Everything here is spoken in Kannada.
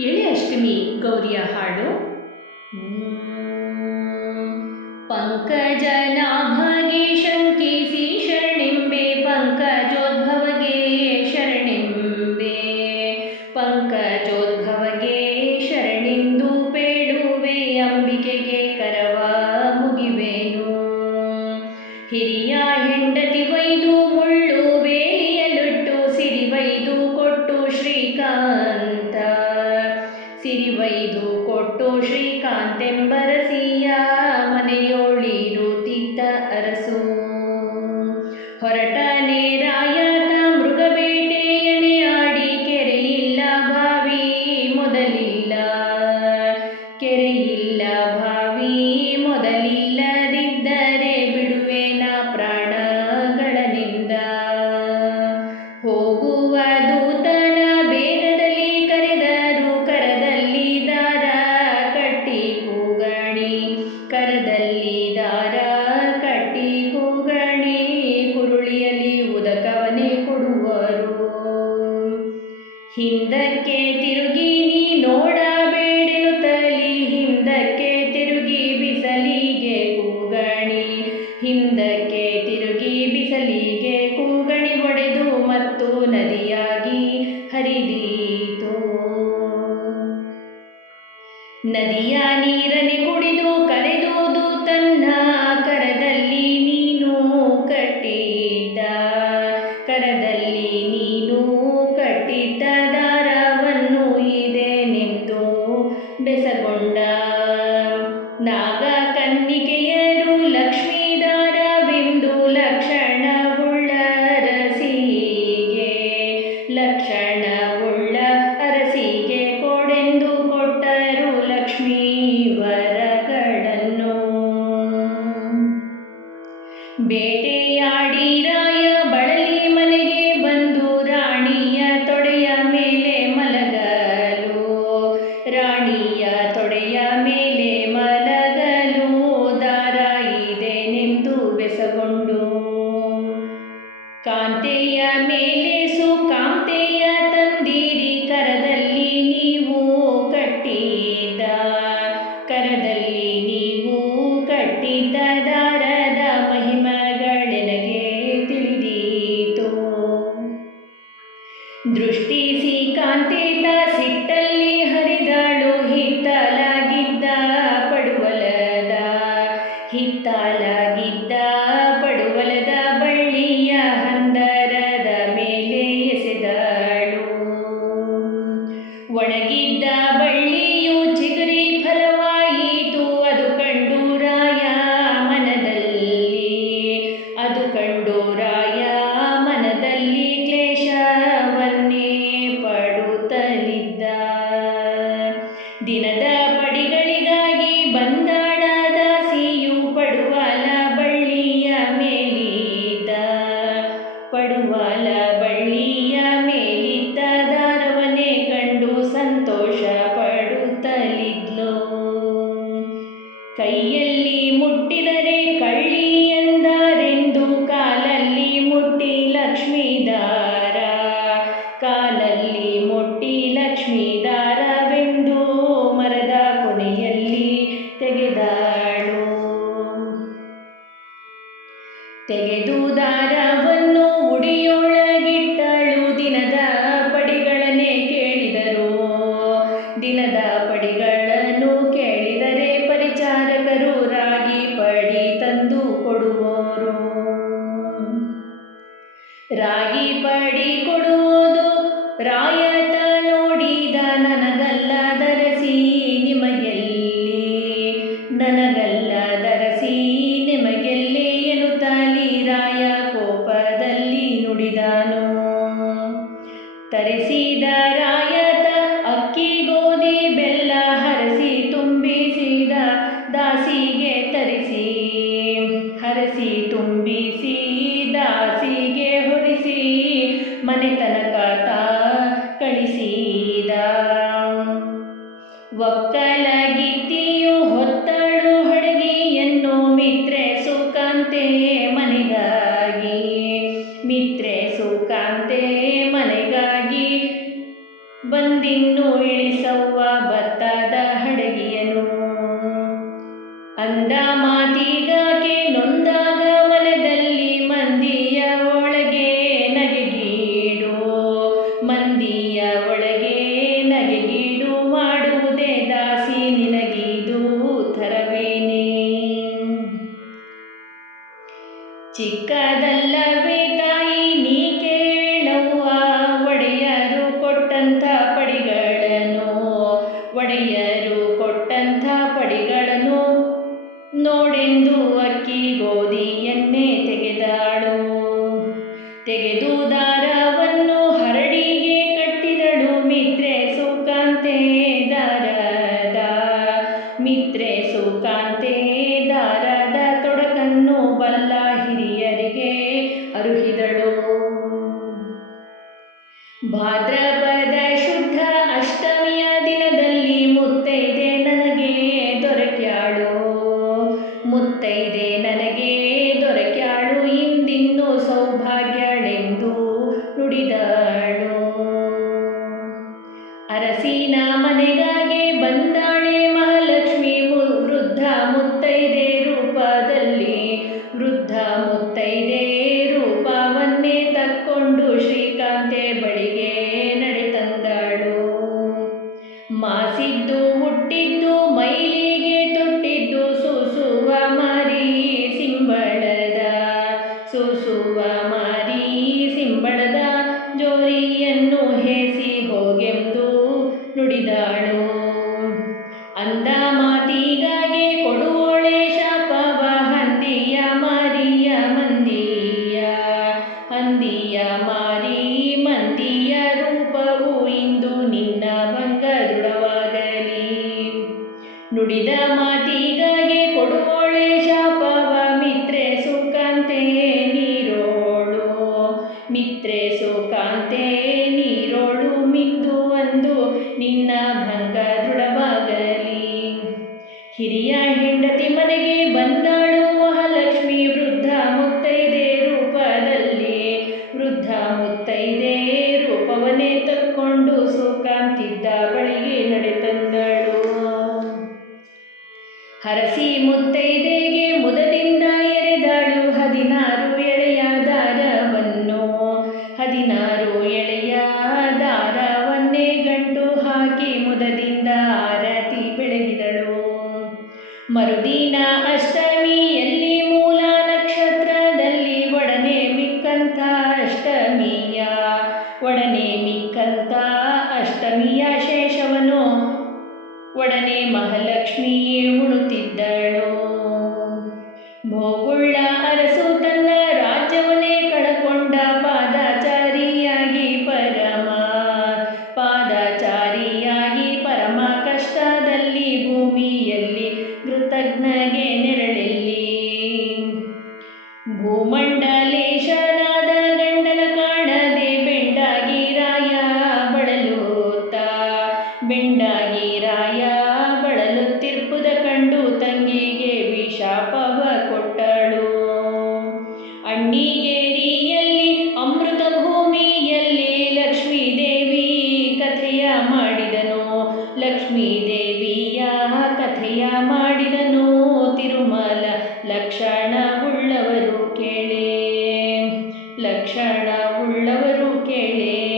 ಎಳೆ ಅಷ್ಟಮಿ ಗೌರಿಯ ಹಾಡು. ಪಂಕಜನಾಭ Mario ನದಿಯ ನೀರನೆ ಕುಡಿದು ಕರೆದೋದು ತನ್ನ ಕರದಲ್ಲಿ ನೀನು ಕಟ್ಟಿದ್ದ. ಕರದಲ್ಲಿ ನೀನು ಕಟ್ಟಿದ್ದ ಪಿತದ ಪಡಿಗಳನ್ನು ಕೇಳಿದರೆ ಪರಿಚಾರಕರು ರಾಗಿ ಪಡಿ ತಂದು ಕೊಡುವರು. ರಾಗಿ ಪಡಿ ಕೊಡುವುದು ರಾಯತ ನೋಡಿದ ನನಗಲ್ಲದರ ಸಿಹಿ ನಿಮಗೆಲ್ಲಿ ನನಗ ಮನೆ ತನಕ ತಾ ಕಳಿಸಿದ. ಒಕ್ಕಲಗಿತ್ತಿಯು ಹೊತ್ತಳು ಹಡಗಿಯನ್ನು ಮಿತ್ರೆ ಸುಖಾಂತೆ ಮನೆಗಾಗಿ. ಮಿತ್ರೆ ಸುಖಾಂತೆ ಮನೆಗಾಗಿ. ಬಂದಿನ್ನು ಇಳಿಸವ್ವ ಭತ್ತದ ಹಡಗಿಯನು. ಅಂದ ಸೂಸುವ ಮಾರಿ ಸಿಂಬಳದ ಜೋರಿಯನ್ನು ಹೇಸಿ ಹೋಗೆಂದು ನುಡಿದಾಳು. ಅಂದ ಮಾತಿಗಾಗೆ ಕೊಡುವಳೆ ಶಾಪವ ಹಂದಿಯ ಮಾರಿಯ ಮಂದಿಯ ಹಂದಿಯ ಮಾರಿ ಮಂದಿಯ ರೂಪವು ಇಂದು ನಿನ್ನ ಭಂಗ ದೃಢವಾಗಲಿ ನುಡಿದ ಮಾತಿಗಾಗೆ ಕೊಡುವಳೆ ಶಾಪವ ಸುಕಾಂತೆ ನೀರೋಳು ಮಿಂದು ಒಂದು ನಿನ್ನ ಭಂಗ ದೃಢವಾಗಲಿ. ಹಿರಿಯ ಹೆಂಡತಿ ಮನೆಗೆ ಬಂದಾಳು ಮಹಾಲಕ್ಷ್ಮಿ ವೃದ್ಧ ಮುತ್ತೈದೆ ರೂಪದಲ್ಲಿ. ವೃದ್ಧ ಮುತ್ತೈದೆ ರೂಪವನ್ನೇ ತಕ್ಕೊಂಡು ಸೋಕಾಂತಿದ್ದ ಬಳಿಗೆ ನಡೆತಂದಳು. ಹರಸಿ ಮುತ್ತೈದೆಗೆ ಮರುದಿನ ಅಷ್ಟಮಿಯಲ್ಲಿ ಮೂಲ ನಕ್ಷತ್ರದಲ್ಲಿ ಒಡನೆ ಮಿಕ್ಕಂಥ ಅಷ್ಟಮಿಯ, ಒಡನೆ ಮಿಕ್ಕಂಥ ಅಷ್ಟಮಿಯ ಶೇಷವನು, ಒಡನೆ ಮಹಾಲಕ್ಷ್ಮಿಯೇ ಉಣುತ್ತಿದ್ದಳು ಭೋಗುಳ್ಳ ಅಣ್ಣಿಗೇರಿಯಲ್ಲಿ ಅಮೃತ ಭೂಮಿಯಲ್ಲಿ ಲಕ್ಷ್ಮೀದೇವಿ ಕಥೆಯ ಮಾಡಿದನು. ಲಕ್ಷ್ಮೀ ದೇವಿಯ ಕಥೆಯ ಮಾಡಿದನು. ತಿರುಮಲ ಲಕ್ಷಣವುಳ್ಳವರು ಲಕ್ಷಣ ಲಕ್ಷಣವುಳ್ಳವರು ಕೇಳೆ.